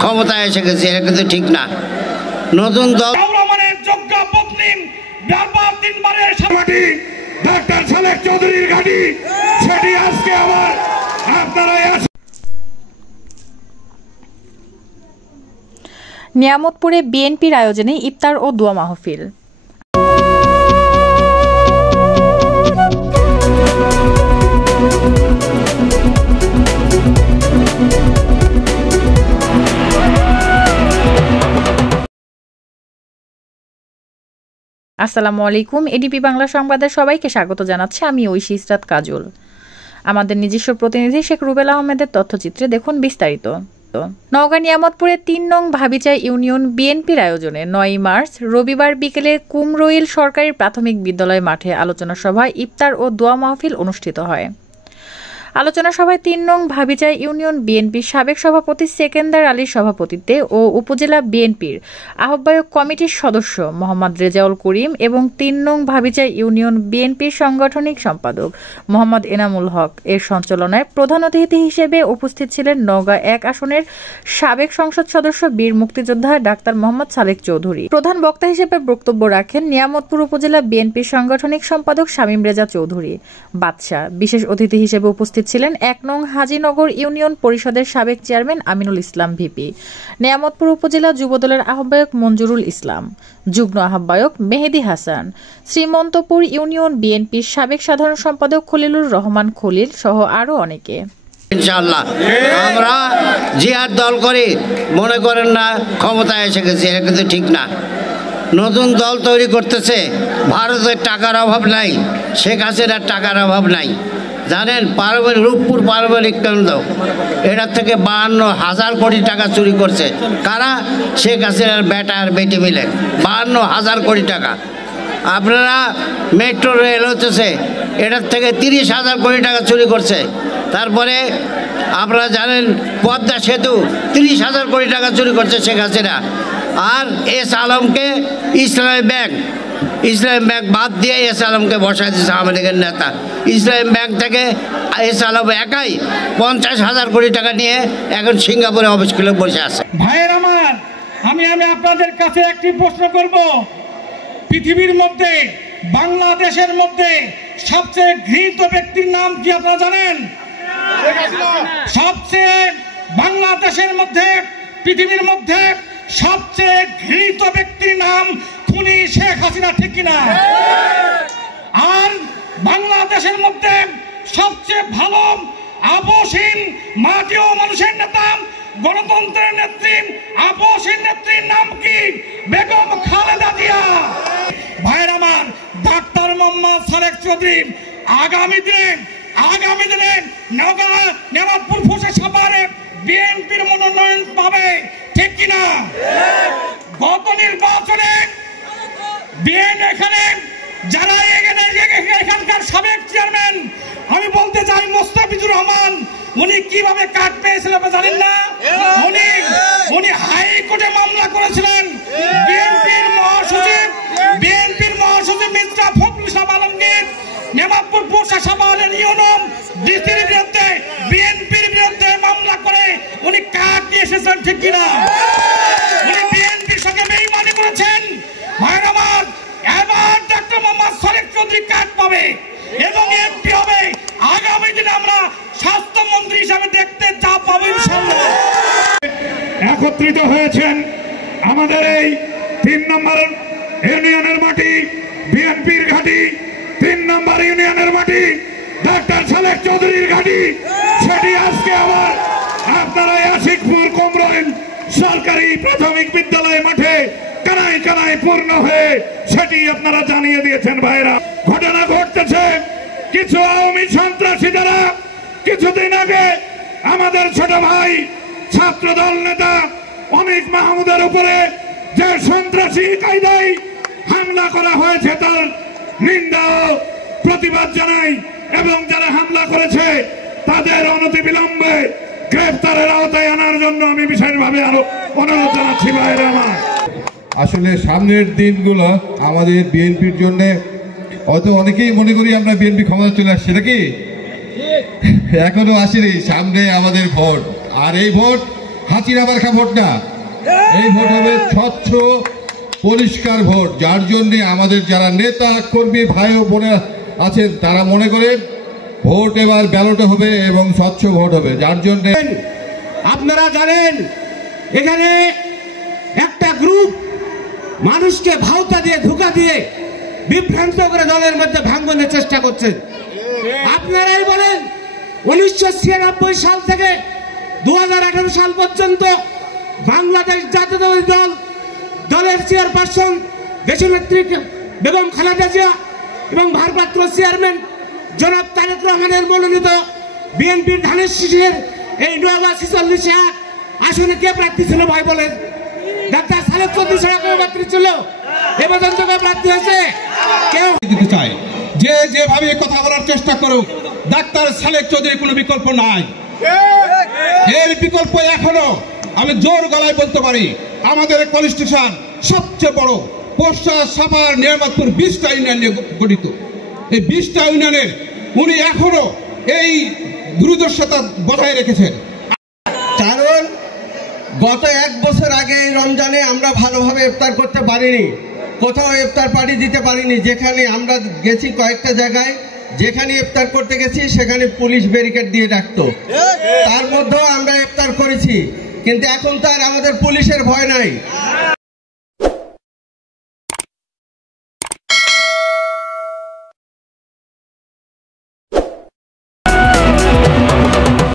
ক্ষমতায় এসে গেছে, এটা কিন্তু ঠিক না। নতুন দল যোগ্য পত্নী বারবার তিনবারের ডাক্তার সালেক চৌধুরীর ঘাঁটি, সেটি আজকে আবার আপনারা নিয়ামতপুরে বিএনপির আয়োজনে ইফতার ও দোয়া মাহফিল। আসসালামু আলাইকুম, এডিপি বাংলা সংবাদে সবাইকে স্বাগত জানাচ্ছি আমি ঐশী ইসরাত কাজল। আমাদের নিজস্ব প্রতিনিধি শেখ রুবেল আহমেদের তথ্যচিত্রে দেখুন বিস্তারিত। নওগাঁ নিয়ামতপুরে ৩ নং ভাবিচা ইউনিয়ন বিএনপির আয়োজনে ৯ মার্চ রবিবার বিকেলে কুমরইল সরকারি প্রাথমিক বিদ্যালয় মাঠে আলোচনা সভায় ইফতার ও দোয়া মাহফিল অনুষ্ঠিত হয়। আলোচনা সভায় ৩ নং ভাবিচা ইউনিয়ন বিএনপির সাবেক সভাপতি সেকেন্দার আলীর সভাপতিত্বে ও উপজেলা বিএনপির আহ্বায়ক কমিটির সদস্য মোহাম্মদ রেজাউল করিম এবং ৩ নং ভাবিচা ইউনিয়ন বিএনপির সাংগঠনিক সম্পাদক মোহাম্মদ এনামুল হক এর সঞ্চালনায় প্রধান অতিথি হিসেবে উপস্থিত ছিলেন নওগাঁ ১ আসনের সাবেক সংসদ সদস্য বীর মুক্তিযোদ্ধা ডাক্তার মোহাম্মদ সালেক চৌধুরী। প্রধান বক্তা হিসেবে বক্তব্য রাখেন নিয়ামতপুর উপজেলা বিএনপির সাংগঠনিক সম্পাদক শামীম রেজা চৌধুরী বাদশাহ। বিশেষ অতিথি হিসেবে উপস্থিত ছিলেন ১ নং হাজীনগর ইউনিয়ন পরিষদের সাবেক চেয়ারম্যান আমিনুল ইসলাম ভিপি, নিয়ামতপুর উপজেলা যুবদলের আহ্বায়ক মঞ্জুরুল ইসলাম, যুগ্ম আহ্বায়ক মেহেদি হাসান, শ্রীমন্তপুর ইউনিয়ন বিএনপির সাবেক সাধারণ সম্পাদক খলিলুর রহমান খলিল সহ আরো অনেকে। ইনশাআল্লাহ আমরা জিহাদ দল করে মনে করেন না ক্ষমতায় এসে গেছে, এটা কিন্তু ঠিক না। নতুন দল তৈরি করতেছে, ভারতের টাকার অভাব নাই, শেখ হাসিনার টাকার অভাব নাই। জানেন রূপপুর পারমাণবিক কেন্দ্র এটার থেকে ৫২,০০০ কোটি টাকা চুরি করছে কারা? শেখ হাসিনার বেটা আর বেটি মিলে ৫২,০০০ কোটি টাকা। আপনারা মেট্রো রেল হচ্ছে এটার থেকে ৩০,০০০ কোটি টাকা চুরি করছে। তারপরে আপনারা জানেন পদ্মা সেতু ৩০,০০০ কোটি টাকা চুরি করছে শেখ হাসিনা। আর এস আলমকে ইসলামী ব্যাংক বাদ দিয়ে এস আলমকে বসাই দিয়েছে আওয়ামী লীগের নেতা। ইসলামী ব্যাংক থেকে এস আলম একাই ৫০,০০০ কোটি টাকা নিয়ে এখন সিঙ্গাপুরে অফিস খুলে বসে আছে। ভাইয়ের আমার, আমি আপনাদের কাছে একটি প্রশ্ন করব। পৃথিবীর মধ্যে বাংলাদেশের মধ্যে সবচেয়ে ঘৃণিত ব্যক্তির নাম কি আপনারা জানেন? সবচেয়ে বাংলাদেশের মধ্যে পৃথিবীর মধ্যে সবচেয়ে ঘৃণিত ব্যক্তির নাম খুনি শেখ হাসিনা, ঠিক কিনা? আর বাংলাদেশের মধ্যে সবচেয়ে ভালো আপোষহীন মাটিও মানুষের নেতা, গণতন্ত্রের নেত্রী, আপোষহীন নেত্রীর নাম কি? বেগম খালেদা জিয়া। ভাইয়ের আমার, ডাক্তার মোহাম্মদ সালেক চৌধুরী আগামী দিনে নওগাঁ নিয়ামতপুর ফুসে সাভারে বিএনপির মনোনয়ন পাবে, ঠিক কিনা? গত নির্বাচনে এখানে যারা এখানকার সাবেক চেয়ারম্যান, আমি বলতে চাই মোস্তাফিজুর রহমান, উনি কিভাবে কাট পেয়েছিলেন জানেন না? উনি হাইকোর্টে মামলা করেছিলেন। বিএনপির মহাসচিব মির্জা ফখরুল ইসলাম আলমগীর নিয়ামতপুর পৌরসভা সাভারের ইউনিয়ন ডিসির বিরুদ্ধে বিএনপির বিরুদ্ধে মামলা করে উনি কাট নিয়ে এসেছেন, ঠিক কিনা? উনি বিএনপির সঙ্গে বেইমানি করেছেন। ভাইয়ের আমার, এবার ডাক্তার মোহাম্মদ সালেক চৌধুরী কাট পাবে এবং এমপি হবে। আগামী দিনে আমরা স্বাস্থ্যমন্ত্রী হিসাবে দেখতে যা পাবো ইনশাআল্লাহ। একত্রিত হয়েছেন আমাদের এই ৩ নম্বর ইউনিয়নের মাটি, বিএনপির ঘাঁটি, ৩ নম্বর ইউনিয়নের মাটি, ডাক্তার সালেক চৌধুরীর ঘাঁটি, সেটি আজকে আবার আপনারা আশিকপুর কুমরইল সরকারি প্রাথমিক বিদ্যালয় মাঠে কানায় কানায় পূর্ণ হয়ে সেটি আপনারা জানিয়ে দিয়েছেন। ভাইরা, ঘটনা ঘটতেছে, কিছু আওয়ামী সন্ত্রাসী যারা কিছুদিন আগে আমাদের ছোট ভাই ছাত্রদল নেতা অমিত মাহমুদের উপরে যে সন্ত্রাসী কায়দায় হামলা করা হয়েছে তার নিন্দা ও প্রতিবাদ জানাই এবং যারা হামলা করেছে তাদের অনতিবিলম্বে গ্রেফতারের আওতায় আনার জন্য আমি বিশেষভাবে আরো অনুরোধ জানাচ্ছি। ভাইরা আমার, আসলে সামনের দিনগুলো আমাদের বিএনপির জন্য হয়তো অনেকেই মনে করি আমরা বিএনপি ক্ষমতা চলে আসছে নাকি, এখনো আসেনি। সামনে আমাদের ভোট, আর এই ভোট হাসিনা মার্কা ভোট না, এই ভোট হবে স্বচ্ছ পরিষ্কার ভোট, যার জন্য আমাদের যারা নেতা কর্মী ভাই ও বোনেরা আছেন তারা মনে করেন ভোট এবার ব্যালটে হবে এবং স্বচ্ছ ভোট হবে, যার জন্য আপনারা জানেন এখানে একটা গ্রুপ মানুষকে ভাওতা দিয়ে ধোঁকা দিয়ে বিভ্রান্ত করে দলের মধ্যে ভাঙনের চেষ্টা করছে। আপনারাই বলেন 1996 সাল থেকে 2018 সাল পর্যন্ত বাংলাদেশ জাতীয়তাবাদী দলের চেয়ারপারসন দেশনেত্রী বেগম খালেদা জিয়া এবং ভারপ্রাপ্ত চেয়ারম্যান জনাব তারেক রহমানের মনোনীত বিএনপির ধানের শীষের এই 49 আসনে কে প্রার্থী ছিল ভাই বলেন? ডাক্তার সালেক চৌধুরী ছাড়া কেউ প্রার্থী ছিল? এ পর্যন্ত কেউ প্রার্থী হয়েছে? কেউ দিতে চায় যে যেভাবে কথা বলার চেষ্টা করুক, ডাক্তার সালেক চৌধুরীর কোনো বিকল্প নাই। এর বিকল্প এখনো আমি জোর গলায় বলতে পারি, আমাদের কনস্টিটিউশন সবচেয়ে বড় পোস্টা সাপার নিয়ামতপুর 20টা ইউনিয়ন নিয়ে গঠিত। এই 20টা ইউনিয়নের উনি এখনো এই দুর্দশতা বজায় রেখেছেন। কারণ গত 1 বছর আগে এই রমজানে আমরা ভালোভাবে ইফতার করতে পারিনি, কোথাও ইফতার পার্টি দিতে পারিনি। যেখানে আমরা গেছি কয়েকটা জায়গায়, যেখানে ইফতার করতে গেছি সেখানে পুলিশ ব্যারিকেড দিয়ে রাখতো, তার মধ্যেও আমরা ইফতার করেছি। কিন্তু এখন তো আর আমাদের পুলিশের ভয় নাই।